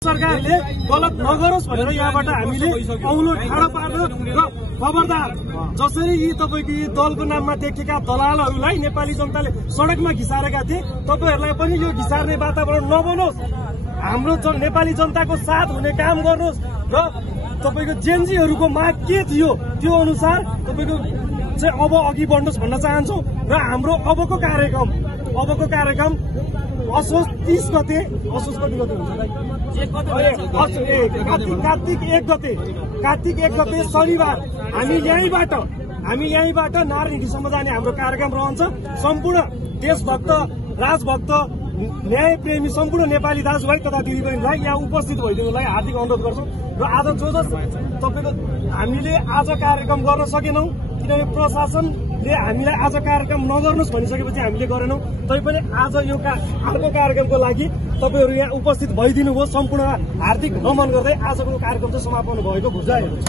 सरकारले गलत नगरोस् भनेर यहाँबाट हामीले औलो ठाडो पार्न र खबरदार जसरी यी तपाईको दलको नाममा देखेका दलालहरूलाई नेपाली जनताले सडकमा घिसारेका थिए तपाईहरुलाई पनि यो घिसार्ने वातावरण नबनोस्। हाम्रो नेपाली जनताको साथ हुने काम गर्नुहोस् र तपाईको जेनजीहरुको माग के थियो त्यो अनुसार तपाईको चाहिँ अब अघि बढ्नुहोस् भन्न चाहन्छु र हाम्रो अबको कार्यक्रम असोज 30 गते असोज कति गते हुन्छ कार्तिक 1 गते शनिबार हामी यहीँबाट नारायणहिटीसम्म जाने हाम्रो कार्यक्रम रहन्छ। सम्पूर्ण देशभक्त राजभक्त न्याय प्रेमी सम्पूर्ण नेपाली दाजुभाइ तथा दिदीबहिनीलाई यहाँ उपस्थित भइदिनुलाई हार्दिक अनुरोध गर्छौं र आज तपाईको हामीले आज कार्यक्रम गर्न सकेनौं किनभने प्रशासनले हामीलाई आज कार्यक्रम नगर्नुहोस् भनिसकेपछि हामीले गरेनौं। तैपनि आज यो अर्को कार्यक्रमको लागि तपाईहरु यहाँ उपस्थित भइदिनु भयो। सम्पूर्ण हार्दिक नमन गर्दै आजको कार्यक्रम चाहिँ समापन भएको बुझाएको छ।